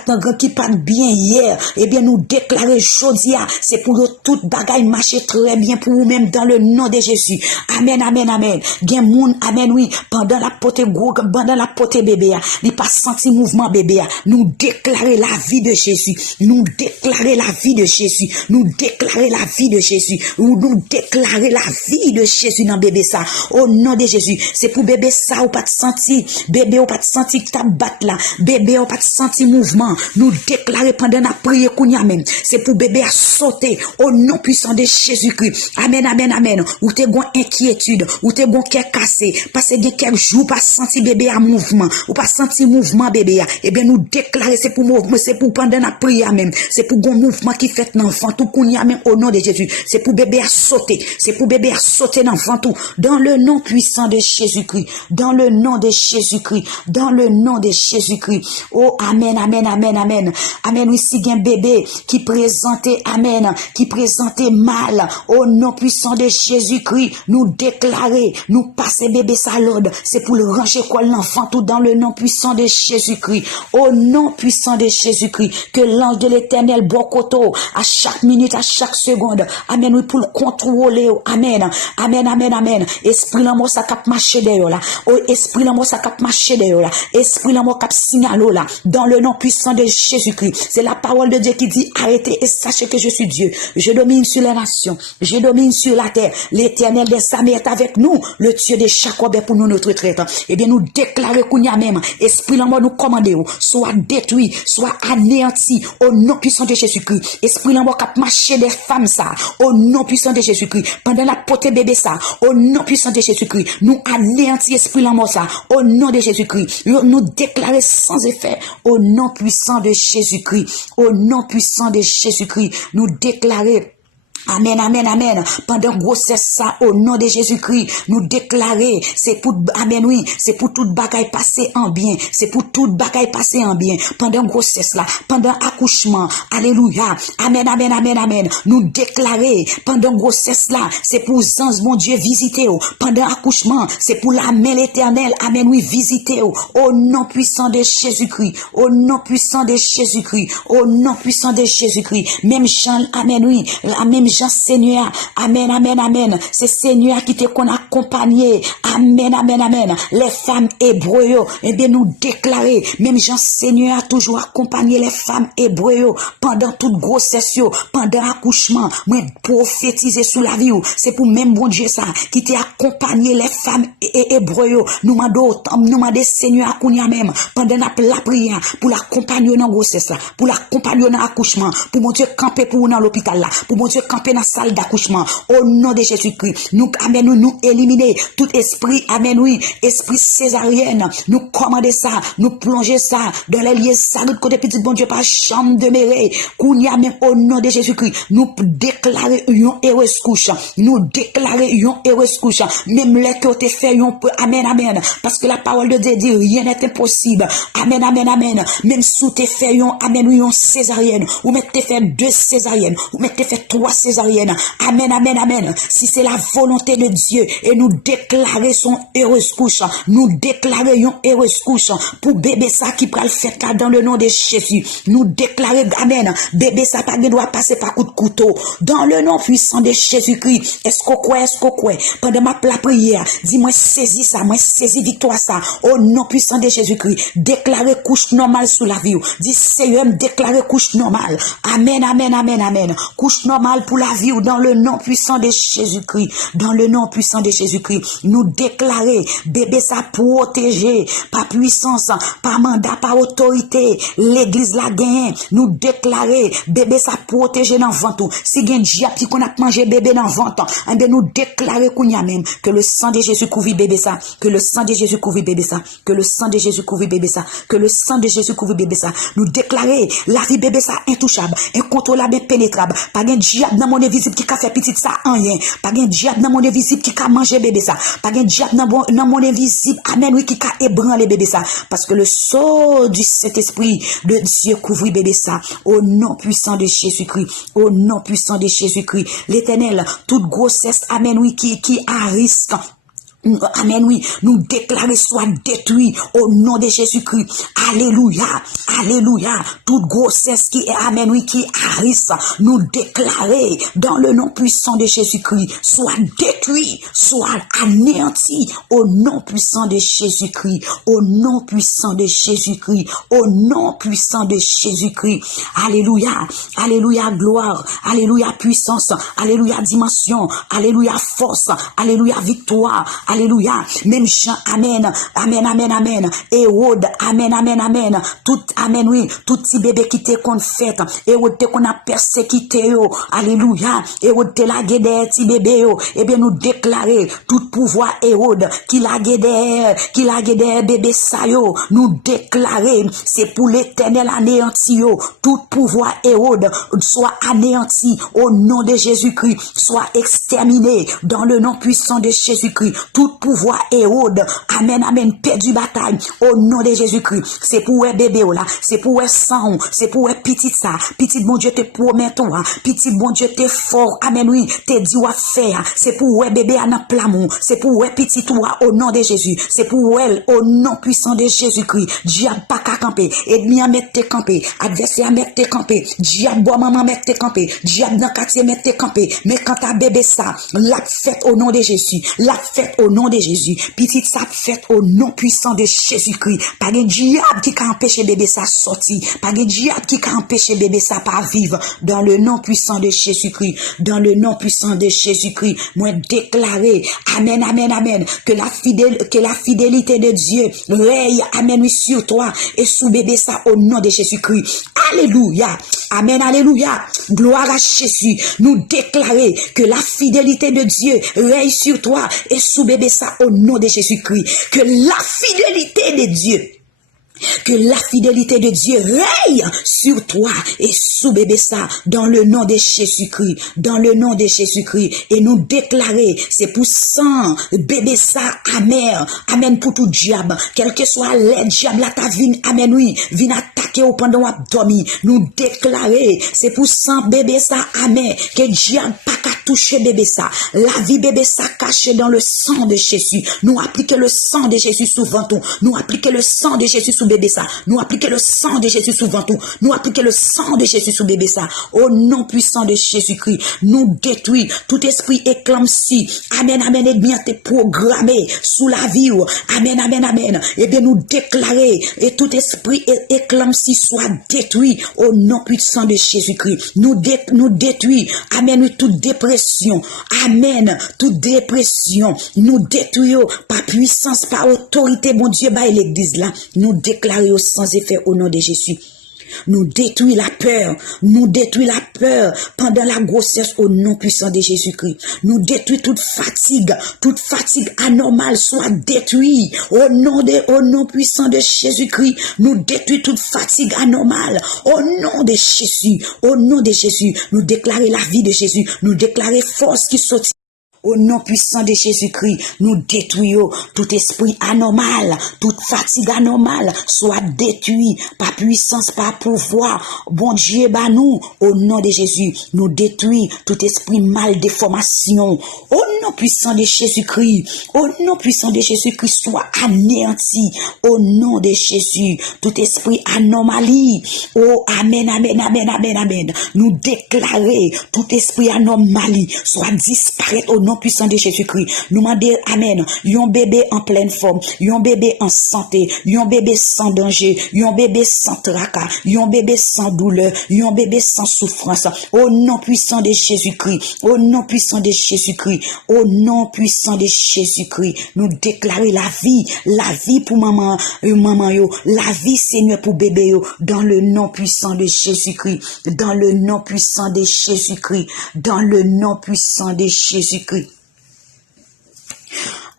bien hier, eh bien, nous déclarer jodia, c'est pour tout bagaille marcher très bien pour vous-même dans le nom de Jésus, amen, amen, amen, gen moun, amen, oui, pendant la poté gros, pendant la poté bébé, il pas senti mouvement bébé, nous déclarer la vie de Jésus, nous déclarer la vie de Jésus, nous déclarer la vie de Jésus, nous déclarer la vie de Jésus dans bébé ça, au nom de Jésus, c'est pour bébé ça ou pas de sentir, bébé ou pas de sentir que ta batte là, bébé ou pas de sentir mouvement, nous déclarer pendant la prière qu'on y a même, c'est pour bébé à sauter, au nom puissant de Jésus-Christ, amen, amen, amen, ou t'es gon inquiétude, ou t'es gon cœur cassé, parce que quelques jours pas senti bébé à mouvement, ou pas senti mouvement bébé à, eh bien nous déclarer c'est pour mouvement, c'est pour pendant la prière même, c'est pour un mouvement qui fait dans l'enfant tout qu'on y a même au nom de Jésus, c'est pour bébé à sauter, c'est pour bébé à sauter dans l'enfant tout, dans le nom puissant de Jésus-Christ, dans le nom de Jésus-Christ, dans le nom de Jésus-Christ. Oh amen, amen, amen, amen, amen. Oui, si un bébé qui présentait, amen, qui présentait mal, au nom puissant de Jésus-Christ, nous déclarer, nous passer bébé ça l'ordre, c'est pour le ranger quoi l'enfant tout dans le nom puissant de Jésus-Christ, au nom puissant de Jésus-Christ, que l'ange de l'éternel bokoto, à chaque minute, à chaque seconde, amen, oui, pour le contrôler, amen, amen, amen, amen, esprit l'amour ça cap marcher d'ailleurs là, oh, esprit l'amour ça cap marcher d'ailleurs là, esprit l'amour cap signalo là, dans le nom puissant de Jésus-Christ, c'est la parole de Dieu qui dit, arrêtez et sachez que je suis Dieu, je domine sur les nations, je domine sur la terre, l'éternel des armées est avec nous, le Dieu de Jacob est pour nous notre retraite. Eh bien, nous déclarer qu'on y a même, esprit l'amour nous commander, soit détruit, soit anéanti, au nom puissant de Jésus-Christ. Esprit l'amour qui a marché des femmes, ça, au nom puissant de Jésus-Christ. Pendant la potée bébé, ça, au nom puissant de Jésus-Christ. Nous anéanti esprit l'amour, ça, au nom de Jésus-Christ. Nous déclarer sans effet, au nom puissant de Jésus-Christ. Au nom puissant de Jésus-Christ. Nous déclarer. Amen, amen, amen. Pendant grossesse ça, au nom de Jésus-Christ, nous déclarer, c'est pour, amen, oui, c'est pour toute bagaille passer en bien, c'est pour toute bagaille passer en bien. Pendant grossesse là, pendant accouchement, alléluia, amen, amen, amen, amen. Nous déclarer, pendant grossesse là, c'est pour ange mon Dieu visiter, pendant accouchement, c'est pour la main l'éternel, amen, oui, visiter, au nom puissant de Jésus-Christ, au nom puissant de Jésus-Christ, au nom puissant de Jésus-Christ. Même Jean, amen, oui, la même Jean Seigneur, amen, amen, amen. C'est Seigneur qui te qu'on accompagné, amen, amen, amen. Les femmes hébreux, eh bien nous déclarer, même Jean Seigneur a toujours accompagné les femmes hébreux pendant toute grossesse, pendant accouchement, moi prophétiser sous la vie, c'est pour même bon Dieu ça, qui t'a accompagné les femmes hébreux, nous demandons Seigneur à qu'on y a même, pendant la prière, pour l'accompagner dans grossesse là, pour l'accompagner dans accouchement, pour mon Dieu camper pour dans l'hôpital là, pour mon Dieu camper dans la salle d'accouchement, au nom de Jésus-Christ, nous, amen, nous éliminer tout esprit, amen, oui, esprit césarienne, nous commander ça, nous plonger ça, dans les lieux sacrés, côté petit bon Dieu, par chambre demeurée, qu'on y a même au nom de Jésus-Christ, nous déclarer une heureuse couche, nous déclarer une heureuse couche, même les côtés fait, amen, amen, parce que la parole de Dieu dit, rien n'est impossible, amen, amen, amen, même sous tes fait, amen, oui, une césarienne, ou mettez fait 2 césariennes, ou mettez fait 3 césariennes, amen, amen, amen, si c'est la volonté de Dieu, et nous déclarer son heureuse couche, nous déclarons heureuse couche, pour bébé ça qui prend le fait là dans le nom de Jésus, nous déclarer, amen, bébé ça pas doit passer par coup de couteau, dans le nom puissant de Jésus-Christ, est-ce qu'on croit, pendant ma prière, dis-moi saisis ça, moi saisis victoire ça, au nom puissant de Jésus-Christ, déclarer couche normale sous la vie, dis Seigneur, déclarer couche normale, amen, amen, amen, amen, couche normale pour la vie, dans le nom puissant de Jésus-Christ, dans le nom puissant de Jésus-Christ, nous déclarer, bébé ça protégé, par puissance, par mandat, par autorité, l'église la gagne, nous déclarer, bébé ça protégé dans le ventre, si gen diable qui qu'on a mangé bébé dans le ventre, eh bien nous déclarer qu'on y a même, que le sang de Jésus couvre bébé ça, que le sang de Jésus couvre bébé ça, que le sang de Jésus couvre bébé ça, que le sang de Jésus couvre bébé ça, nous déclarer, la vie bébé ça intouchable, incontrôlable, impénétrable, pas gen diable dans mon invisible qui a fait petit ça en rien, pas gen diable dans mon invisible qui a mangé bébé ça, pas gen diable dans mon invisible, amen, oui, qui a ébranlé bébé ça, parce que le sceau du Saint-Esprit de Dieu couvre bébé ça, au nom puissant de Jésus-Christ, au nom puissant de Jésus-Christ, l'éternel, toute grossesse, amen, oui, qui a risque, amen, oui, nous déclarer soit détruit au nom de Jésus-Christ. Alléluia, alléluia. Toute grossesse qui est, amen, oui, qui arrive, nous déclarer dans le nom puissant de Jésus-Christ, soit détruit, soit anéanti au nom puissant de Jésus-Christ, au nom puissant de Jésus-Christ, au nom puissant de Jésus-Christ. Alléluia, alléluia, gloire, alléluia, puissance, alléluia, dimension, alléluia, force, alléluia, victoire, Alléluia. Même Jean, amen. Amen, amen, amen. Hérode, amen, amen, amen. Tout, amen, oui. Tout petit bébé qui te qu'on fait. Hérode te qu'on a persécuté, yo. Alléluia. Hérode te la guédé, petit bébé, yo. Eh bien, nous déclarer tout pouvoir Hérode qui la guédé, bébé sa, yo. Nous déclarer, c'est pour l'éternel anéanti, yo. Tout pouvoir Hérode soit anéanti au nom de Jésus-Christ, soit exterminé dans le nom puissant de Jésus-Christ. Tout pouvoir Hérode, amen, amen, perdu bataille au nom de Jésus-Christ. C'est pour un bébé là, c'est pour un sang, c'est pour un petit ça. Petit bon Dieu te promet toi, petit bon Dieu te fort, amen, oui, te dit à faire. C'est pour un bébé à plamon, c'est pour un petit toi au nom de Jésus. C'est pour elle au nom puissant de Jésus-Christ. Diable pas qu'à camper, ennemi à mettre te camper, adversaire à mettre te camper, diable bois maman mettre te camper, diable dans quartier mettre te camper. Mais quand ta bébé ça, la fête au nom de Jésus, la fête au nom de Jésus, petite ça fête au nom puissant de Jésus-Christ. Pas de diable qui a empêché bébé ça sortir, pas de diable qui a empêché bébé ça pas vivre dans le nom puissant de Jésus-Christ, dans le nom puissant de Jésus-Christ. Moi déclarer, amen, amen, amen, que la fidélité de Dieu règne, amen, oui, sur toi et sous bébé ça au nom de Jésus-Christ. Alléluia, amen, alléluia, gloire à Jésus. Nous déclarer que la fidélité de Dieu règne sur toi et sous bébé ça au nom de Jésus-Christ. Que la fidélité de Dieu, que la fidélité de Dieu règne sur toi et sous bébé ça dans le nom de Jésus-Christ, dans le nom de Jésus-Christ. Et nous déclarer, c'est pour sang bébé ça amer, amen, pour tout diable, quel que soit les diable là ta vie, amen, oui, vient attaquer au pendant abdomen. Nous déclarer, c'est pour sang bébé ça amer, que diable pas qu'à toucher bébé ça, la vie bébé ça cachée dans le sang de Jésus. Nous appliquer le sang de Jésus sous venton, nous appliquer le sang de Jésus sous bébé ça, nous appliquer le sang de Jésus sous venton, nous appliquer le sang de Jésus sous bébé ça, au nom puissant de Jésus-Christ. Nous détruit tout esprit éclampsie, amen, amen, et bien te programmé sous la vie, amen, amen, amen, et bien nous déclarer, et tout esprit éclampsie soit détruit au nom puissant de Jésus-Christ. Nous détruit, amen, toute dépression, amen, toute dépression, nous détruisons par puissance, par autorité, mon Dieu, bah l'église là, nous déclarer sans effet au nom de Jésus. Nous détruit la peur, pendant la grossesse au nom puissant de Jésus-Christ. Nous détruit toute fatigue anormale soit détruite au nom puissant de Jésus-Christ. Nous détruit toute fatigue anormale au nom de Jésus, au nom de Jésus. Nous déclarer la vie de Jésus, nous déclarer force qui sortit. Au nom puissant de Jésus-Christ, nous détruisons tout esprit anormal, toute fatigue anormale soit détruit par puissance, par pouvoir. Bon Dieu, bah nous, au nom de Jésus, nous détruisons tout esprit mal déformation. Au nom puissant de Jésus-Christ, au nom puissant de Jésus-Christ, soit anéanti. Au nom de Jésus, tout esprit anomalie. Oh, amen, amen, amen, amen, amen. Nous déclarer tout esprit anomalie soit disparaître au nom puissant de Jésus-Christ. Nous demandons, amen, yon bébé en pleine forme, yon bébé en santé, yon bébé sans danger, yon bébé sans tracas, yon bébé sans douleur, yon bébé sans souffrance, au nom puissant de Jésus-Christ, au nom puissant de Jésus-Christ, au nom puissant de Jésus-Christ. Nous déclarer la vie pour maman yo, la vie Seigneur pour bébé yo, dans le nom puissant de Jésus-Christ, dans le nom puissant de Jésus-Christ, dans le nom puissant de Jésus-Christ.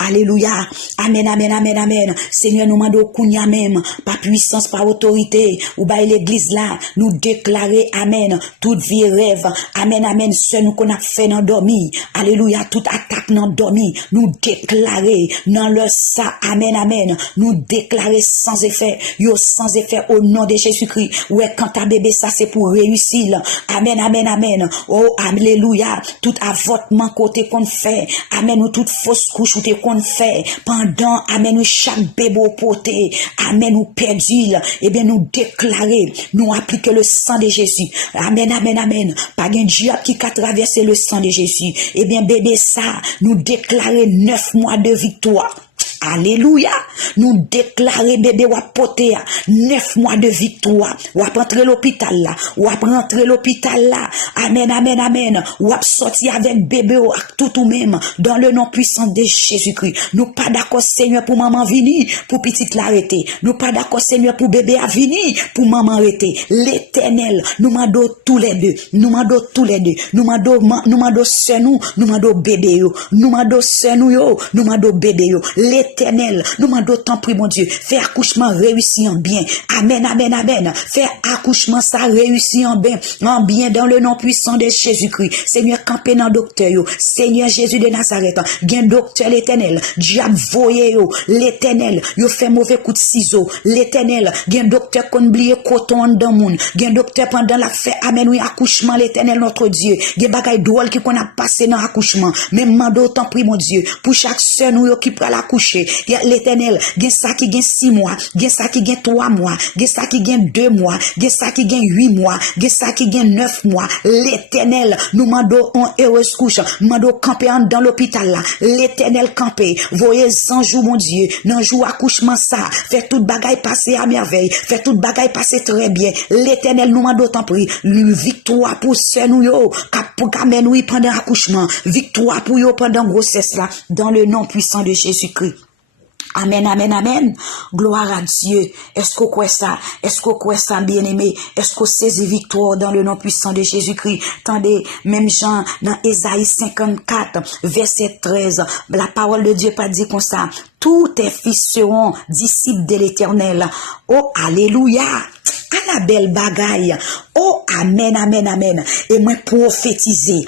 Alléluia. Amen, amen, amen, amen. Seigneur, nous demandons kounya même, par puissance, par autorité, ou by l'église là, nous déclarer, amen, toute vie rêve, amen, amen, ce nous qu'on a fait dans dormi. Alléluia, toute attaque dans dormi, nous déclarer, dans le ça, amen, amen, nous déclarer sans effet, sans effet au nom de Jésus-Christ. Ouais, quand ta bébé ça, c'est pour réussir. Amen, amen, amen. Oh, alléluia, tout avortement côté qu'on fait, amen, ou toute fausse couche ou qu'on fait pendant, amen, nous chaque bébé au poté, amen, nous perdu, et bien nous déclarer, nous appliquer le sang de Jésus, amen, amen, amen, pas un diable qui a traversé le sang de Jésus, et bien bébé ça, nous déclarer 9 mois de victoire. Alléluia. Nous déclarer bébé ou poté 9 mois de victoire. Ou rentrer l'hôpital là. Ou rentrer l'hôpital là. Amen, amen, amen. Ou sortir avec bébé ou tout même dans le nom puissant de Jésus-Christ. Nous pas d'accord Seigneur pour maman venir pour petite l'arrêter. Nous pas d'accord Seigneur pour bébé à venir pour maman arrêter. L'Éternel nous mando tous les deux. Nous mando tous les deux. Nous mando sœur nous mando bébé yo. Nous mando sœur yo, nous mando bébé yo. L'Éternel nous mando tant pris mon Dieu. Fais accouchement réussi en bien. Amen, amen, amen. Fais accouchement ça réussi en bien dans le nom puissant de Jésus-Christ. Seigneur campé dans docteur yo. Seigneur Jésus de Nazareth. Gen docteur l'Éternel. Diable voyé yo. L'Éternel yo fait mauvais coup de ciseau. L'Éternel gen docteur qu'on oublie coton dans moun. Gen docteur pendant la fait amen oui accouchement l'Éternel notre Dieu. Gen bagay drôle qui qu'on a passé dans accouchement. Même mando tant prie mon Dieu pour chaque sœur nous yo qui pral accoucher. L'Éternel gen ça qui gen 6 mois, gen ça qui gen 3 mois, gen ça qui gen 2 mois, gen ça qui gen 8 mois, gen ça qui gen 9 mois. L'Éternel nous mando en heureuse couche, mando camper dans l'hôpital là. L'Éternel camper, voyez ange mon Dieu, dans jour accouchement ça, fait toute bagaille passer à merveille, fait toute bagaille passer très bien. L'Éternel nous mando tant prie, victoire pour sœur nous yo, pour qu'amen oui pendant accouchement, victoire pour yo pendant grossesse là, dans le nom puissant de Jésus-Christ. Amen, amen, amen. Gloire à Dieu. Est-ce qu'on croit ça? Est-ce qu'on croit ça, bien-aimé? Est-ce qu'on saisit victoire dans le nom puissant de Jésus-Christ? Attendez, même Jean, dans Ésaïe 54, verset 13, la parole de Dieu pas dit comme ça. Tous tes fils seront disciples de l'Éternel. Oh, alléluia. À la belle bagaille. Oh, amen, amen, amen. Et moi prophétiser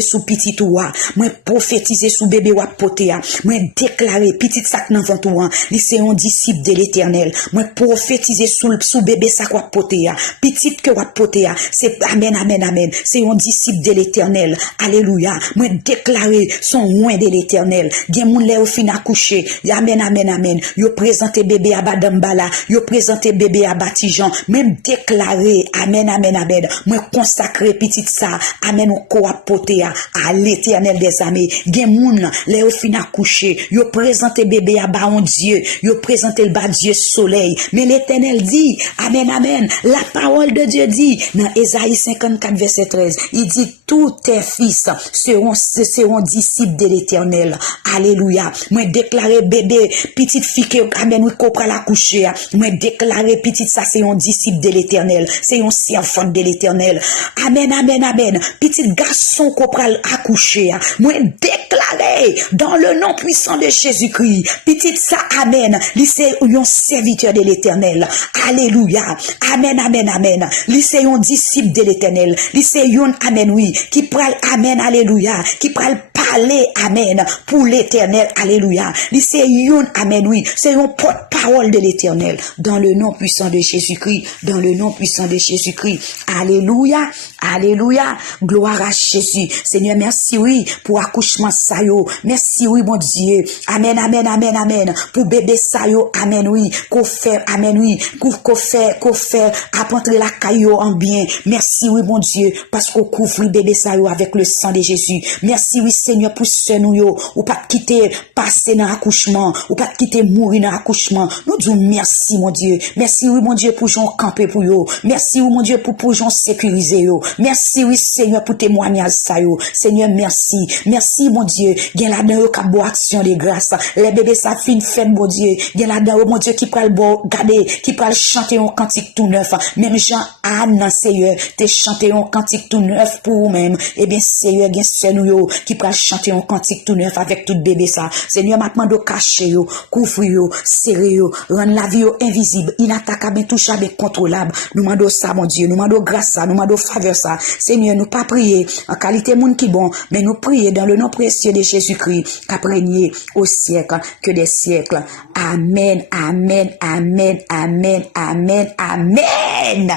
sous petit toi, moi prophétiser sous bébé ou potéa, moi déclarer petit sac dans ventre toi, li c'est un disciple de l'Éternel. Moi prophétiser sous bébé sac ou potéa, petit que ou potéa, c'est amen, amen, amen. C'est un disciple de l'Éternel. Alléluia. Moi déclarer son loin de l'Éternel. Gen moun lè ou fin accoucher. Amen, amen, amen. Yo présenter bébé à Badambala, yo présenter bébé à Batijan, même déclarer amen, amen, amen. Moi consacrer petite ça, amen ou coapoter à l'Éternel des armées. Gen moun, les ou fin accoucher, yo présenter bébé à bas en Dieu, yo présenter le bas Dieu soleil. Mais l'Éternel dit, amen, amen. La parole de Dieu dit, dans Ésaïe 54, verset 13, il dit, tous tes fils seront disciples de l'Éternel. Alléluia. Moi déclarer bébé, petite fille que, amen, ou qu'on la coucher. Moi déclarer petite ça, c'est un disciple de l'Éternel. C'est un servant de l'Éternel. Amen, amen, amen. Petit garçon qu'on pral accoucher. Moi déclarer dans le nom puissant de Jésus-Christ. Petit ça, amen. C'est un serviteur de l'Éternel. Alléluia. Amen, amen, amen. C'est un disciple de l'Éternel. C'est un amen, oui. Qui pral, amen, alléluia. Qui pral parler, amen, pour l'Éternel. Alléluia. C'est un amen, oui. C'est un porte-parole de l'Éternel. Dans le nom puissant de Jésus-Christ. Dans le nom puissant de Jésus-Christ. Alléluia. Alléluia. Gloire à Jésus. Seigneur, merci, oui, pour accouchement sayo. Merci, oui, mon Dieu. Amen, amen, amen, amen. Pour bébé sayo. Amen, oui. Qu'on fait, amen, oui. Qu'on fait, apprendre la caillou en bien. Merci, oui, mon Dieu, parce qu'on couvre bébé sayo avec le sang de Jésus. Merci, oui, Seigneur, pour ce nous yo. Ou pas quitter, passer dans l'accouchement. Ou pas quitter, mourir dans l'accouchement. Nous disons merci, mon Dieu. Merci, oui, mon Dieu, pour j'en camper pour yo. Merci, oui, mon Dieu, pour j'en sécuriser yo. Merci, oui, Seigneur, pour témoignage ça yo. Seigneur, merci. Merci, mon Dieu. Gen la dedans yo ka bo action de grâce. Les bébés ça fin fait, mon Dieu. Gen la dedans mon Dieu, qui pral bo garder, qui pral chanter un cantique tout neuf. Même Jean-Anne, Seigneur, te chanter un cantique tout neuf pour vous-même. Eh bien, Seigneur, gen sœur nou yo, qui pral chanter un cantique tout neuf avec tout bébé ça. Seigneur, maintenant de cacher yo, couvrir yo, serrer yo, rendre la vie yo invisible, inattaquable, intouchable, contrôlable. Nous demandons ça, mon Dieu. Nous demandons grâce ça, nous demandons faveur ça. Seigneur, nous pas prier en qualité monde qui bon, mais nous prier dans le nom précieux de Jésus-Christ, qu'a régné au siècle que des siècles. Amen, amen, amen, amen, amen, amen.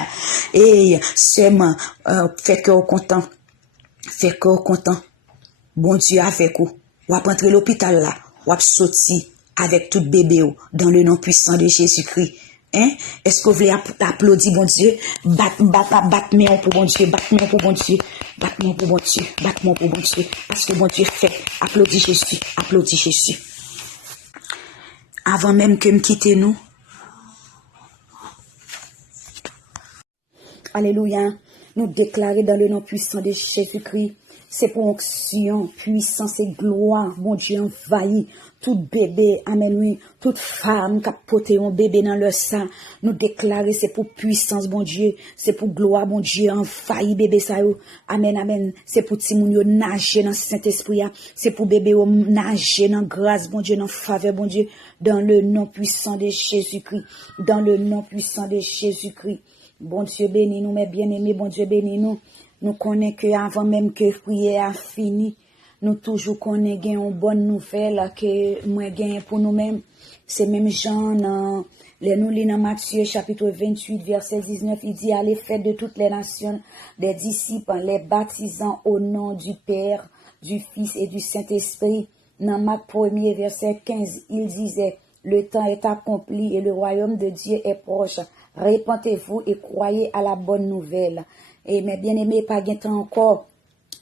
Et seulement, fait cœur content. Fait cœur content. Bon Dieu avec vous. Ou à rentrer l'hôpital là. Ou à sortir avec tout bébé dans le nom puissant de Jésus-Christ. Hein? Est-ce que vous voulez applaudir bon Dieu? Battement pour bon Dieu, battement pour bon Dieu, battement pour bon Dieu, battement pour bon Dieu. Parce que bon Dieu fait. Applaudis Jésus, applaudis Jésus. avant même que me quitte nous. Alléluia. Nous déclarer dans le nom puissant de Jésus-Christ. C'est pour onction, puissance et gloire, mon Dieu, envahi tout bébé, amen, oui, toute femme qui a porté un bébé dans le sang, nous déclarer c'est pour puissance, mon Dieu, c'est pour gloire, mon Dieu, envahi bébé ça, amen, amen, c'est pour ti moun yo nager dans Saint-Esprit, c'est pour bébé yo nager dans grâce, mon Dieu, dans faveur, mon Dieu, dans le nom puissant de Jésus-Christ, dans le nom puissant de Jésus-Christ. Bon Dieu béni nous, mes bien-aimés, bon Dieu béni nous. Nous connaissons que avant même que prière a fini, nous toujours connaissons une bonne nouvelle que moi gagne pour nous-mêmes. C'est même Jean, nous lisons dans Matthieu chapitre 28, verset 19, il dit, allez faire de toutes les nations des disciples, les baptisant au nom du Père, du Fils et du Saint-Esprit. Dans Marc 1er, verset 15, il disait, le temps est accompli et le royaume de Dieu est proche. Répentez-vous et croyez à la bonne nouvelle. Et mes bien-aimés, pas de temps encore.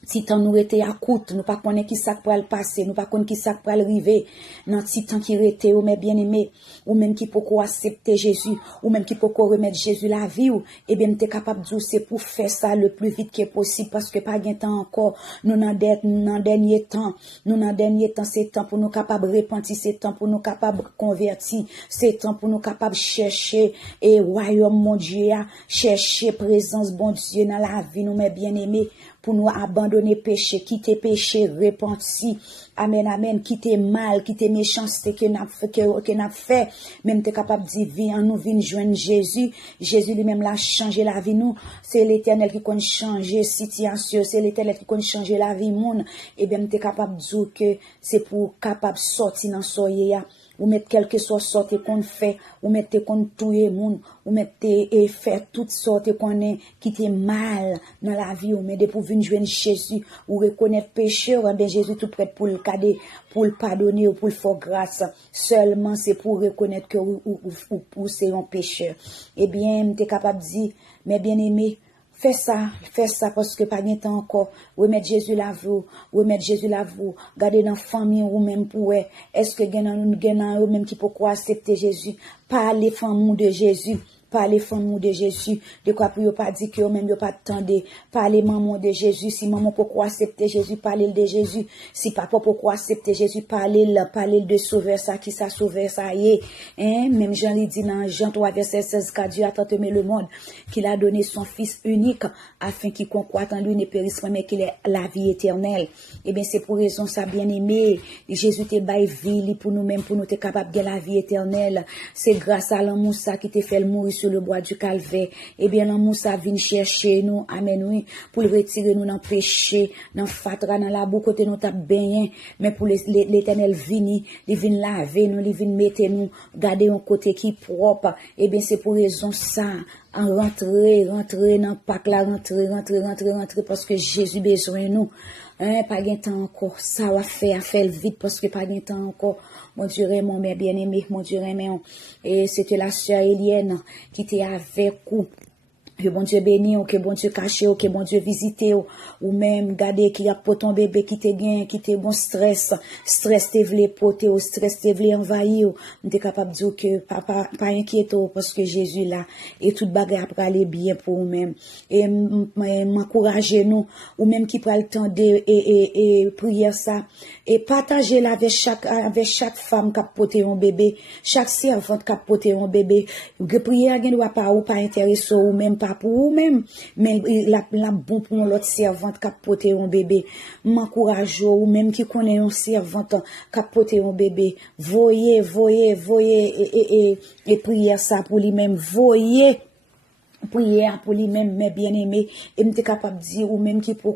Si tant nous était à coûte, nous pas connaît qui ça pour le passer, nous pas connaît qui ça pour arriver. Dans si temps qui était, ou mes bien-aimés, ou même qui peut accepter Jésus, ou même qui peut remettre Jésus la vie, ou, eh bien, t'es capable de dire, c'est pour faire ça le plus vite que possible, parce que pas de temps encore, nous dans dernier temps, c'est temps pour nous capables de repentir, c'est temps pour nous capables de convertir, c'est temps pour nous capables de chercher, et royaume mon Dieu, chercher présence bon Dieu dans la vie, nous mes bien-aimés, pour nous abandonner péché, quitter péché, repentir, amen, amen, quitter mal, quitter méchanceté que n'a fait, même t'es capable de dire, viens, nous venons joindre Jésus, Jésus lui-même l'a changé la vie nous, c'est l'éternel qui compte changer situation, c'est l'éternel qui compte changer la vie monde, et bien t'es capable de dire que c'est pour capable de sortir dans soyez ou mettre quelque sorte qu'on fait, ou mettre qu'on touye moun, ou mettre et faire toutes sortes qu'on est qui était mal dans la vie, ou mettre pour venir joindre Jésus, ou reconnaître péché, ou bien Jésus tout prêt pour le cadet, pour le pardonner, ou pour le faire grâce. Seulement c'est pour reconnaître que ou c'est un pécheur. Eh bien, t'es capable de dire, mais bien aimé, fais ça parce que pas de temps encore. Remettre Jésus la vous, garder dans la famille ou même pour est-ce que gagnant ou même qui peut accepter Jésus, parler famille de Jésus. Parler famille de Jésus, de quoi pour pas dire que même pas attendre, parler maman de Jésus, si maman pourquoi accepter Jésus, parler de Jésus, si papa pourquoi accepter Jésus, parler de sauveur ça qui ça sauveur ça y est, hein, même Jean lui dit dans Jean 3 verset 16 car Dieu a tant aimé le monde qu'il a donné son fils unique afin qu'il croit en lui ne périsse pas mais qu'il ait la vie éternelle. Et bien c'est pour raison ça bien-aimé, Jésus te bail vie pour nous-mêmes pour nous être capable de la vie éternelle. C'est grâce à l'amour ça qui te fait le mourir sur le bois du calvaire. Eh bien, l'amour, ça vient chercher nous, amen, oui, pour le retirer nous dans le péché, dans le fatra, dans la boue, côté nous t'a bien, mais pour l'éternel vini, il vient laver nous, il vient mettre nous, garder un côté qui est propre. Eh bien, c'est pour raison ça, en rentrer dans le pack là, rentrer, parce que Jésus besoin de nous. Hein, pas de temps encore, ça va faire vite, parce que pas de temps encore. Mon Dieu, mon bien-aimé, mon Dieu, et c'était la sœur Eliane qui était avec vous. Que bon Dieu béni, que bon Dieu caché, que bon Dieu visité, ou même garder qui a pour ton bébé qui te gagne, qui te bon stress te vle poter, ou stress te vle envahir, on est capable de dire que papa, pas inquiète, parce que Jésus là, et toute bagarre pour aller bien pour vous-même. Et m'encourager nous, ou même qui prend le temps et prier ça, et partager là avec chaque femme qui a porté un bébé, chaque servante qui a porté un bébé, prier à ne doit pas ou pas intéresser ou même pas pour vous-même, mais la bon pour l'autre servante qui a porté un bébé. M'encourage ou même qui connaît une servante qui a porté un bébé. Voyez, et prier ça pour lui-même. Voyez, prière pour lui-même, mes bien-aimés, et m'était capable de dire, ou même qui peut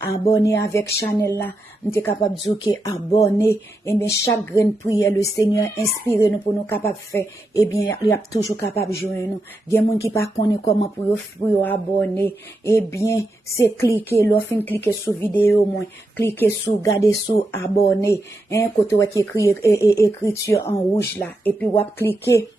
abonner avec Chanel là, m'était capable de dire que abonner, et bien chaque graine prière, le Seigneur inspire nous pour nous capables de faire, et bien, il y a toujours capable de jouer nous. Il y a des gens qui pas connaît comment pour abonner, et bien, c'est cliquer, l'offre cliquer sur vidéo, moins, cliquer sur, garder sur abonner, hein, côté qui écrit écriture en rouge là, et puis, cliquer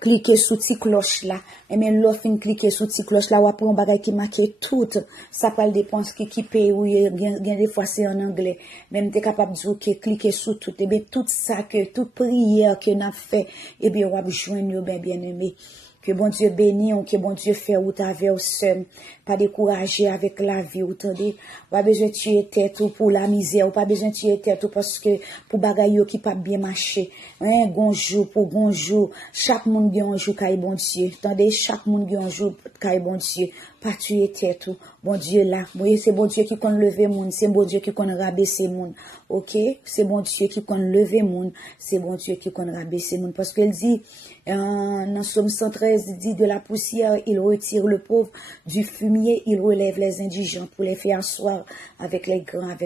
cliquer sur petite cloche là et mais l'offre fin cliquer sur petite cloche là ou après on bagay qui marque tout ça parle dépense qui paye ou bien des fois c'est en anglais même t'es capable de dire que cliquer sur tout et bien tout ça que toute prière que n'a fait et bien on va joindre bien aimé. Que bon Dieu bénisse, que bon Dieu fait ou avec au seul, pas décourager avec la vie, ou tendez, pas besoin de tuer tête ou pour la misère, ou pas besoin de tuer tête ou parce que pour bagaille qui pas bien marcher, hein, gonjou pour gonjou, chaque monde gagne un jour kay bon Dieu, tendez, chaque monde gagne un jour kay bon Dieu, pas tuer tête ou, bon Dieu là, voyez, c'est bon Dieu qui compte lever monde, c'est bon Dieu qui compte rabaisser monde, ok, c'est bon Dieu qui compte lever monde, c'est bon Dieu qui compte rabaisser monde, parce qu'elle dit, dans Somme 113, il dit de la poussière, il retire le pauvre, du fumier, il relève les indigents pour les faire asseoir avec les grands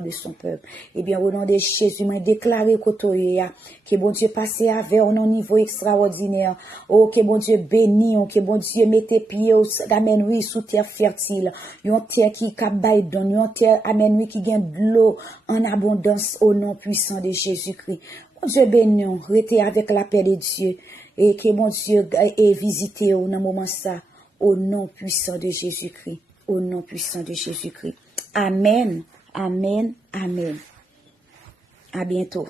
de son peuple. Eh bien, au nom de Jésus, moi, déclaré que bon Dieu passe avec un niveau extraordinaire. Oh, que bon Dieu bénit, que bon Dieu mette pied, amène oui, sous terre fertile. Une terre qui cabaye donne, une terre, amène oui, qui gagne de l'eau en abondance au nom puissant de Jésus-Christ. Dieu béni, restez avec la paix de Dieu et que mon Dieu ait visité au moment ça, au nom puissant de Jésus-Christ, au nom puissant de Jésus-Christ. Amen, amen, amen. À bientôt.